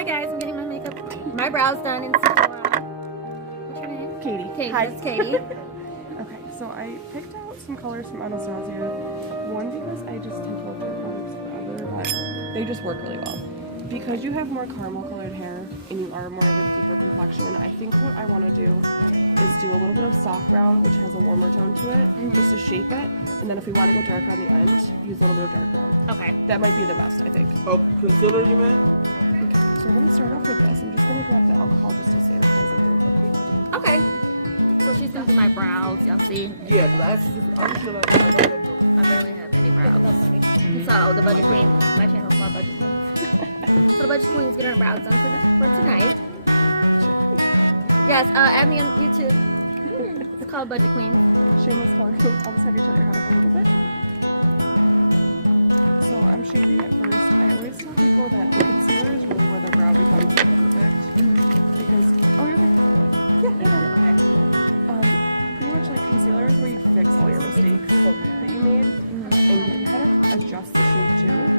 Hi guys, I'm getting my brows done in Sephora. What's your name? Katie. Katie. Hi. That's Katie. Okay, so I picked out some colors from Anastasia. One because I just have loved their products forever, but they just work really well. Because you have more caramel colored hair and you are more of a deeper complexion, I think what I want to do is do a little bit of soft brown, which has a warmer tone to it, just to shape it. And then if we want to go darker on the end, use a little bit of dark brown. Okay. That might be the best, I think. Oh, concealer you meant? Okay, so we're going to start off with this. I'm just going to grab the alcohol just to save it easier. Okay. So she's gonna do my brows, y'all see? Yeah, I'm sure I I barely have any brows. So the Budget Queen, my channel's called Budget Queen. So the Budget Queen is getting her brows done for tonight. Yes, add me on YouTube. It's called Budget Queen. Shameless plug. I'll just have you tilt your head up a little bit. So I'm shaping it first. I always tell people that the concealer is really where the brow becomes perfect. Because, oh, you're okay. Yeah, you're okay. Pretty much like concealer is where you fix all your mistakes that you made, and you can kind of adjust the shape too.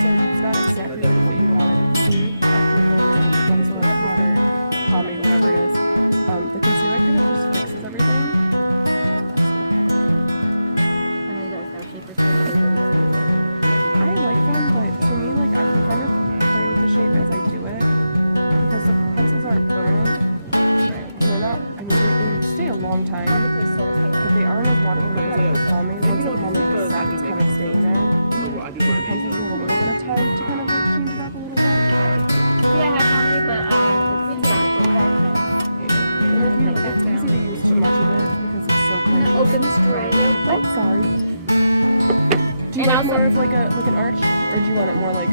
So if it's not exactly like what you want it to be after filling it in with concealer, powder, pomade, whatever it is, the concealer kind of just fixes everything. I know you guys have shapers. I like them, but to me, like I can kind of play with the shape as I do it because the pencils aren't permanent. And they're not, I mean, they stay a long time, but they aren't as waterproof as the pomade. Once the pomade is set, it's kind of staying there. But the pencils need a little bit of time to kind of like change it up a little bit. Yeah, I have pomade, but it's And if it's easy to use too much of it because it's so clean. I'm gonna open this drawer real quick. Oh, sorry. Do you like more of like an arch, or do you want it more like?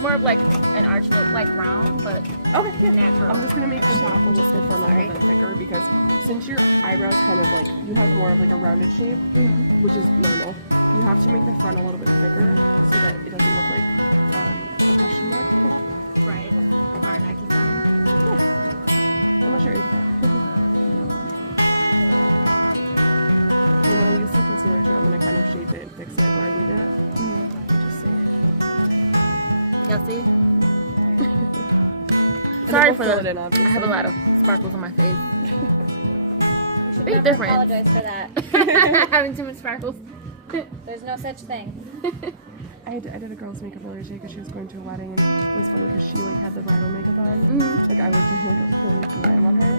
More of like an arch look, like round, but okay, yeah. natural. I'm just gonna make the top and just the front a little bit thicker because since your eyebrows kind of like you have more of like a rounded shape, which is normal, you have to make the front a little bit thicker so that it doesn't look like a question mark. Right. Or a Nike sign. Yeah. Unless you're into that. And when I use the concealer too, I'm gonna kind of shape it and fix it where I need it. Just see. Y'all see? Sorry for that. I have a lot of sparkles on my face. Big difference. Apologize for that. Having too much sparkles. There's no such thing. I did a girl's makeup earlier today because she was going to a wedding, and it was funny because she like had the bridal makeup on. Like I was doing like a full glam on her,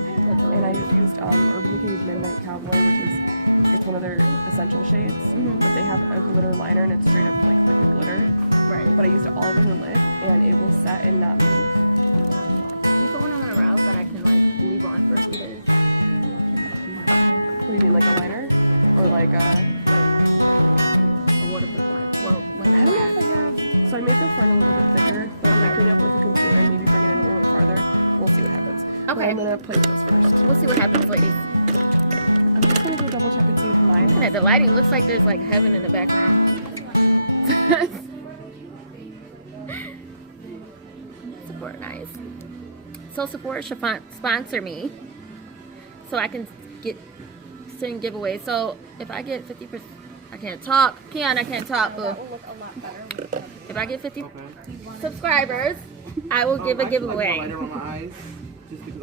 and I used Urban Decay's Midnight Cowboy, which is it's one of their essential shades, but they have a glitter liner and it's straight up like liquid glitter. Right. But I used it all over her lip, and it will set and not move. You put one on my brows that I can like leave on for a few days. What do you mean, like a liner, or like a waterproof one? Well, when I don't know if I have. So I made the front a little bit thicker, but I'm gonna clean it up with the concealer and maybe bring it in a little bit farther. We'll see what happens. Okay. But I'm gonna play with this first. We'll see what happens, ladies. I'm just gonna go double check and see if mine. Looking at the lighting, looks like there's like heaven in the background. Sephora, nice. So Sephora should sponsor me, so I can get certain giveaways. So if I get 50%, I can't talk. Keon, I can't talk. But if I get 50 subscribers, I will give a giveaway.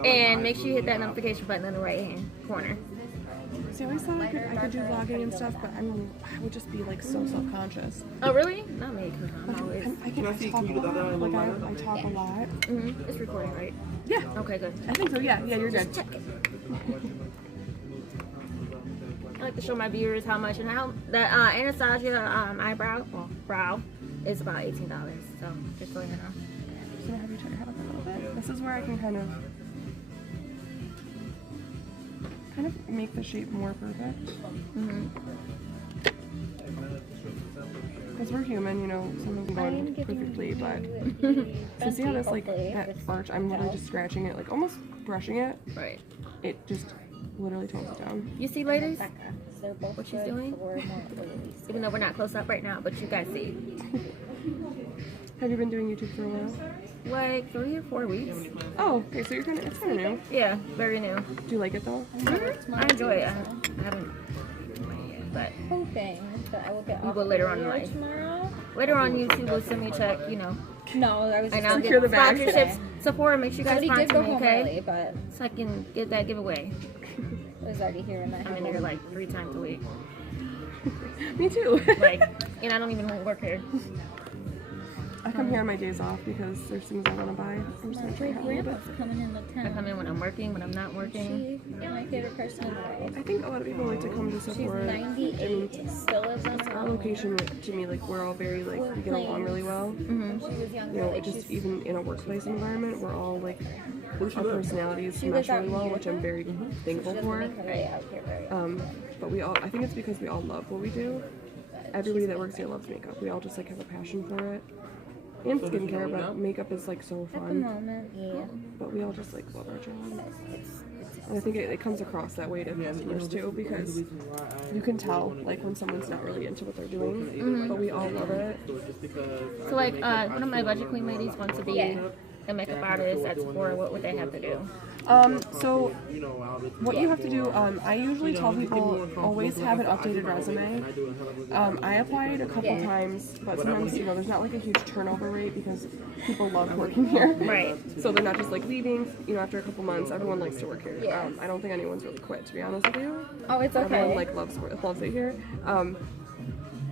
And make sure you hit that notification button in the right hand corner. See, I always thought I could do vlogging and stuff, but I mean, I would just be like so self-conscious. Oh really? Not me, because I'm always. I can talk a lot. Like I talk a lot. It's recording, right? Yeah. Okay, good. I think so. Yeah. Yeah, you're good. Check it. I like to show my viewers how much and how the Anastasia brow is about $18. So just so you know. I'm just gonna have you turn your head up a little bit. This is where I can kind of make the shape more perfect. Because we're human, you know, something's going perfectly, but so see how this like that arch? I'm literally just scratching it, like almost brushing it. Right. It just literally tones it down. You see, ladies, what she's doing? Even though we're not close up right now, but you guys see. Have you been doing YouTube for a while? Like 3 or 4 weeks. Oh, okay, so it's kind of new. Yeah, very new. Do you like it though? I enjoy it. I haven't, but Hoping that I will get we will later on in life. tomorrow. Later on, YouTube will send me a check, you know. No, I was And just I'll Secure get the bag. sponsorships. Sephora, make sure you guys Somebody did sponsor go me, home okay? early, but So I can get that giveaway. I was already here when that I'm in happened. here like 3 times a week. Me too. Like, and I don't even work here. I come here on my days off because there's things I want to buy. I'm just gonna try out a little bit. Grandpa's coming in the I tent. come in when I'm working, when I'm not working. She's my favorite person in the world. I think a lot of people like to come to She's Sephora. 98, still lives on her Our own. location, to me, like we're all very like we get along really well. Mm-hmm. She was younger. You know, like just she's, even in a workplace environment, we're all like our personalities She mesh lives out really well, here. which I'm very she thankful doesn't for. make her way out here very But we all, I think it's because we all love what we do. Everybody that works here loves makeup. We all just like have a passion for it. And skincare, but makeup is like so at the fun. moment. Yeah. But we all just like love our job. And I think it comes across that way to customers too, because you can tell like when someone's not really into what they're doing, but we all love it. So like, one of my budget queen ladies wants to be a makeup artist at Sephora. What would they have to do? So what you have to do, I usually tell people always have an updated resume. I applied a couple times, but sometimes, you know, there's not like a huge turnover rate because people love working here. Right. So they're not just like leaving, you know, after a couple months. Everyone likes to work here. I don't think anyone's really quit, to be honest with you. Oh, it's okay. Everyone like loves it here.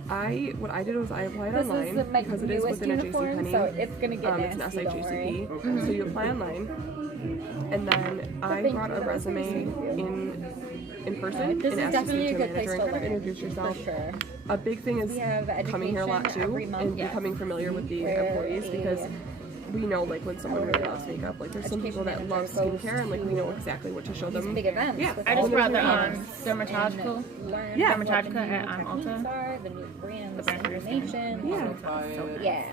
What I did was I applied This online is my because it is newest within a uniform, JCPenney. so it's gonna get It's an nasty, don't worry. SIGCP. So you apply online, and then I brought a resume in person This and is asked you to definitely meet a your good manager place and to kind of learn. introduce yourself. For sure. A big thing is We have coming here a lot education too every month. and becoming familiar with the employees, because we know like when someone really loves makeup. Like there's some people that love skincare and like we know exactly what to show them. Big events. Yeah, with I all just brought the brands dermatological. and learn Yeah. what the Dermatologica new at techniques Ulta. are, the new brands, The brand information. Yeah. Yeah.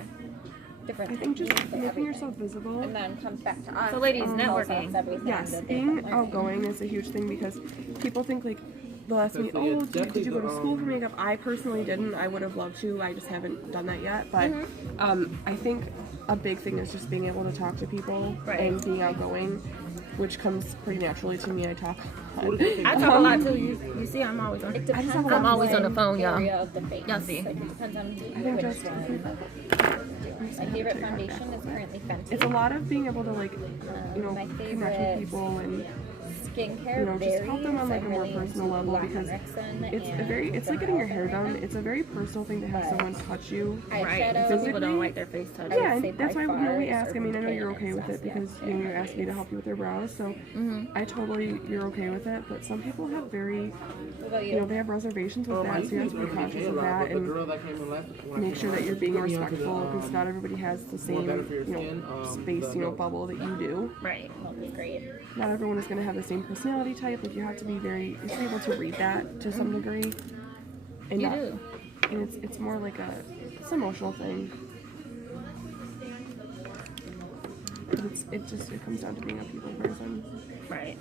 Different I think just techniques and making everything. yourself visible. And then comes back to us. So ladies, and tells us networking. everything Yes, that they've being been learning. outgoing is a huge thing because people think like they'll ask me, oh, did you go to school for makeup? I personally didn't. I would have loved to. I just haven't done that yet. But I think a big thing is just being able to talk to people and being outgoing, which comes pretty naturally to me. I talk a lot. I talk a lot too. You see, I'm always on. It depends have a on lot I'm always on the phone, y'all. area of the face. Y'all see. Like, it depends on think which just- one. My favorite foundation is currently Fenty. It's a lot of being able to like, you know, My connect with favorite people and skincare you know, just varies. help them on like a I'm more really personal into level, Latin because American it's like getting your hair done. It's a very personal thing to have someone touch you. Right. eyeshadow. Some people don't like their face touched. Yeah, say and that's why by you know, we far ask. I mean, I know you're okay with it Urban because you know you asked me to help you with your brows, so I totally you're okay with it. But some people have very, What about you know, you? they have reservations with that, so you have to be conscious of that and make sure that you're being respectful, because not everybody has the same, you know, space, you know, bubble that you do. Right. That's great. Not everyone is going to have the same personality type. Like you have to be very, you have to be able to read that to some degree. And You not- do. And it's more like it's an emotional thing. But it comes down to being a people person. Right.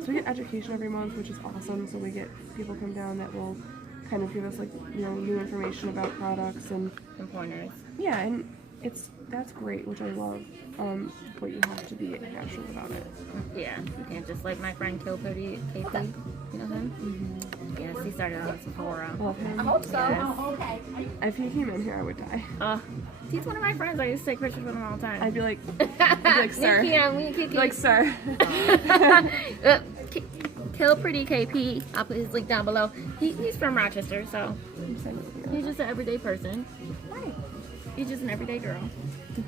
So we get education every month, which is awesome. So we get people come down that will kind of give us like, you know, new information about products and And pointers. yeah, and that's great, which I love. But you have to be passionate about it. Yeah. You can't just like my friend Kill Pretty KP. You know him? Yes, he started out at Sephora. Love him. Hope so. Yes. Okay. If he came in here, I would die. He's one of my friends. I used to take pictures with him all the time. I'd be like, sir. Like, sir. Kill Pretty KP. I'll put his link down below. He's from Rochester, so he's just an everyday person. Right. He's just an everyday girl.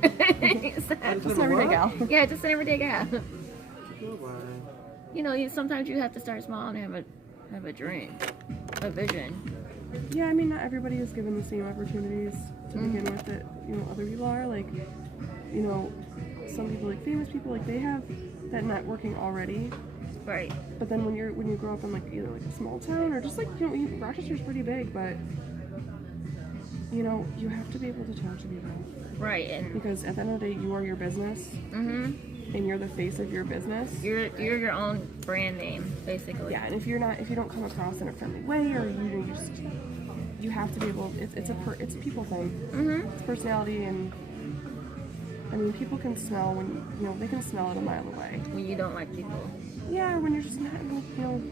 Just an everyday gal. Yeah, just an everyday gal. You know, sometimes you have to start small and have a dream, a vision. Yeah, I mean, not everybody is given the same opportunities to begin with that, you know, other people are. Like, you know, some people, like famous people, like they have that networking already. Right. But then when you grow up in like either like a small town or just like, you know, Rochester's pretty big, but you know, you have to be able to talk to people. Right. And Because at the end of the day, you are your business, and you're the face of your business. you're your own brand name, basically. Yeah, and if you don't come across in a friendly way, or you have to be able. It's a people thing. It's personality, and I mean, people can smell when you know they can smell it a mile away. When you don't like people, Yeah, or when you're just not, you know.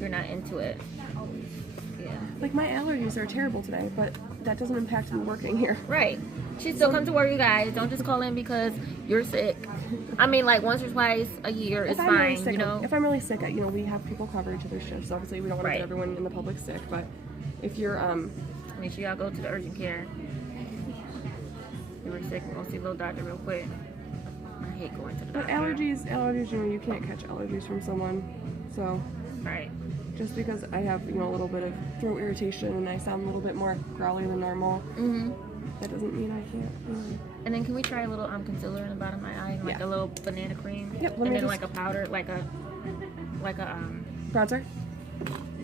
you're not into it. Yeah. Like my allergies are terrible today, but that doesn't impact me working here. Right. She still comes to work, you guys. Don't just call in because you're sick. I mean, like once or twice a year is If I'm really fine, sick, you know. if I'm really sick, we have people covered to their shifts. Obviously, we don't want to Right. get everyone in the public sick, but if you're Make sure y'all go to the urgent care. If you were sick, we're gonna see a little doctor real quick. I hate going to the but doctor. allergies, you can't catch allergies from someone. So Right. just because I have a little bit of throat irritation and I sound a little bit more growly than normal, that doesn't mean I can't. And then can we try a little concealer in the bottom of my eye, like Yeah. a little banana cream? Yep, let And me then just- like a powder, like a Bronzer?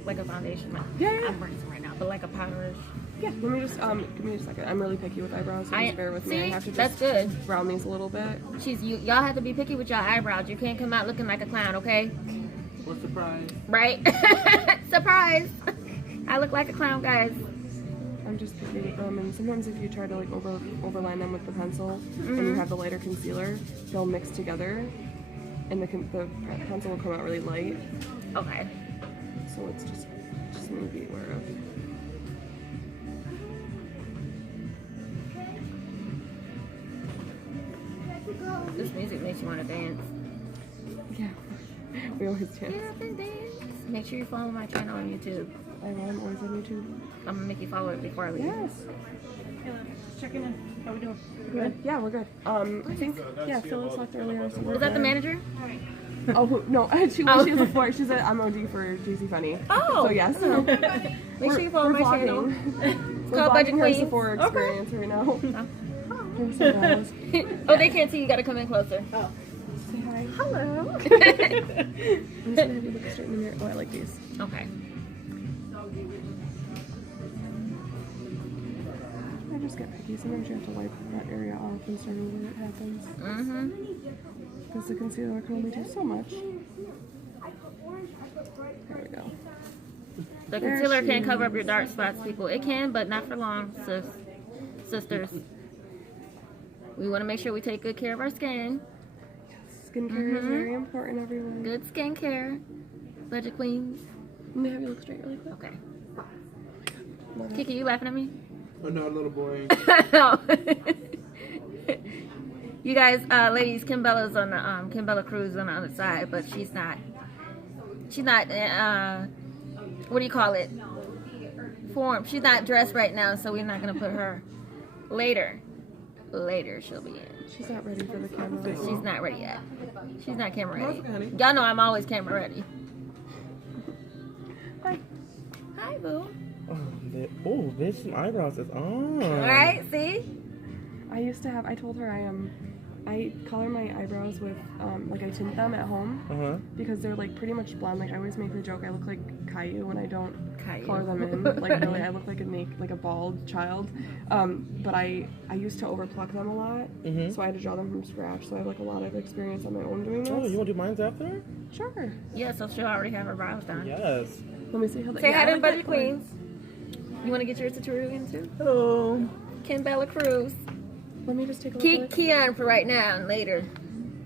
like a foundation. Like, Yeah. I'm burning some right now, but like a powderish. Yeah. Let me just give me a second. I'm really picky with eyebrows, so just bear with me. I see, have to just that's good. round these a little bit. Y'all have to be picky with your eyebrows. You can't come out looking like a clown, okay? What's the prize? Right? Surprise! I look like a clown, guys. I'm just picky with them, and sometimes if you try to like overline them with the pencil and you have the lighter concealer, they'll mix together, and the pencil will come out really light. Okay. So it's just something to be aware of. This music makes you want to dance. Yeah, we always dance. Make sure you follow my channel on YouTube. I'm always on YouTube. I'm gonna make you follow it before I leave. Yes. Checking in. How we doing? Good. Yeah, we're good. I think Phyllis left earlier. So Was that the manager? Oh no, she's a floor. She's an MOD for JC Funny. Oh. So yes. Make sure you follow my channel. It's called Budget her Queens. Sephora Okay. experience right now. Here's some eyes. Oh, they can't see. You gotta come in closer. Say hi. Hello. I'm just gonna have you look straight in the mirror. Oh, I like these. Okay. I just get picky. Sometimes you have to wipe that area off and start over. It happens. Because the concealer can only do so much. There we go. The There concealer she can't cover up is. your dark spots, people. It can, but not for long, sisters. We want to make sure we take good care of our skin. Skincare is very important, everyone. Good skincare. Budget queens. Let me have you look straight really quick. Okay. Love it. Kiki, you laughing at me? Oh no, a little boring. No. You guys, ladies, Kim Bella's on the Kim Bella Cruz on the other side, but she's not. What do you call it? Form. She's not dressed right now, so we're not gonna put her. Later she'll be in. She's not ready for the camera. But she's not ready yet. She's not camera ready. Okay, honey. Y'all know I'm always camera ready. Hi. Hi, boo. Oh, bitch, some eyebrows is on. All right, see? I told her I color my eyebrows with, like I tint them at home because they're like pretty much blonde. Like I always make the joke I look like Caillou when I don't color them in. Like really, I look like a bald child. But I used to overpluck them a lot, so I had to draw them from scratch. So I have like a lot of experience on my own doing this. Oh, you want to do mine after? Sure. Yeah, so she'll already have her brows done. Yes. Let me see how. Say hi to the Budget Queens. You want to get yours tutorial in too? Hello. Kim Bella Cruz. Let me just take a look. Keep at it. Keon for right now, and later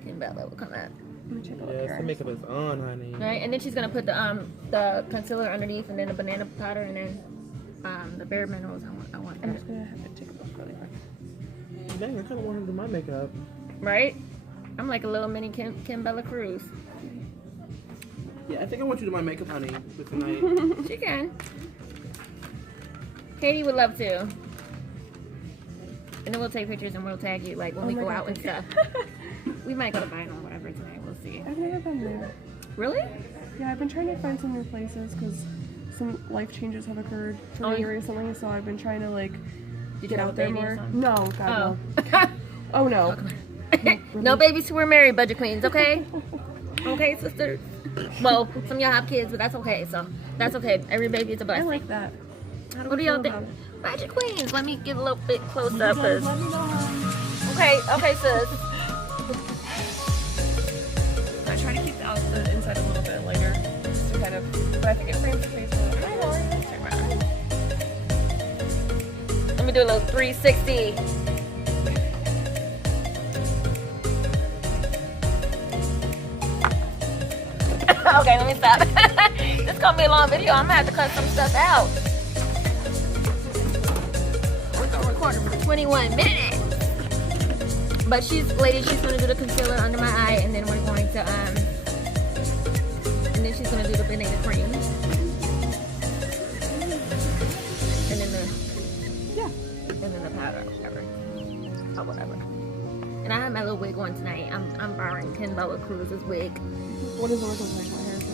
Kim Bella will come out. Let me take a look Yes, here. the makeup is on, honey. Right, and then she's gonna put the concealer underneath, and then the banana powder, and then the bare minerals. I want I'm that. just gonna have to take a look really quick. Dang, I kind of want to do my makeup. Right? I'm like a little mini Kim Bella Cruz. Yeah, I think I want you to do my makeup, honey, for tonight. She can. Katie would love to. And then we'll take pictures and we'll tag you like when we my go God, out and thank stuff. We might go to Vinyl or whatever tonight. We'll see. I've never been there. Really? Yeah, I've been trying to find some new places because some life changes have occurred for Oh, me you- recently. So I've been trying to like Did you get have out a there baby or more. something? No, God Oh. no. Oh no. No babies till we're married, Budget Queens, okay? Okay, sisters? Well, some of y'all have kids, but that's okay. So that's okay. Every baby is a I blessing. like that. How What do we y'all feel think? about it? Budget Queens, let me get a little bit close up. Let Cause... me know how. Okay, sis. I try to keep the inside a little bit lighter, just to kind of. But I think it frames the face a little. Hi, Lauren. Turn around. Let me do a little 360. Okay, let me stop. This is gonna be a long video. I'm gonna have to cut some stuff out. We're gonna record it for 21 minutes. But she's gonna do the concealer under my eye, and then we're going to and then she's gonna do the banana cream, and then the powder, or whatever. And I have my little wig on tonight. I'm borrowing Ken Bella Cruz's wig. What is yours like? What hair is it?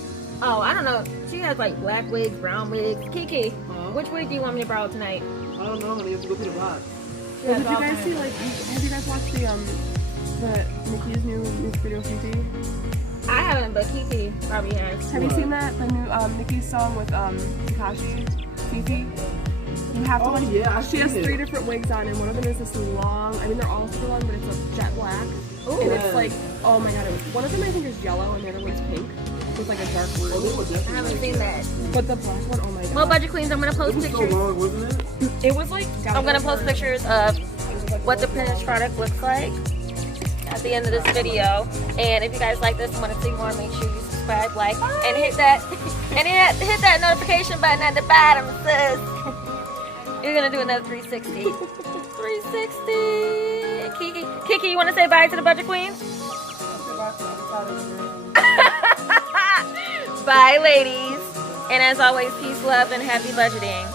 Oh, I don't know. She has like black wigs, brown wigs. Kiki, Huh? which wig do you want me to borrow tonight? I don't know, honey. You have to go through the box. She Well, has did you all guys kinds see of- like? Have you guys watched the Nicki's new music video Fifi? I haven't, but Kiki probably has. Have you seen that the new Nicki's song with Takashi? Fifi? You have to Oh, watch. yeah, I've She has seen it. 3 different wigs on, and one of them is this long. I mean, they're all super long, but it's a jet black. Ooh. And Yeah. it's like, oh my god! One of them I think is yellow, and the other one's pink with like a dark Oh, they blue. were I definitely haven't like seen that. But the black one, oh my god! Well, Budget Queens, I'm gonna It post was so pictures. long, wasn't it? It was like I'm gonna post pictures of what the finished product looks like at the end of this video. And if you guys like this and want to see more, make sure you subscribe, like, and hit that hit that notification button at the bottom, sis. You're gonna do another 360. 360. Kiki, you want to say bye to the Budget Queens? Bye, ladies. And as always, peace, love, and happy budgeting.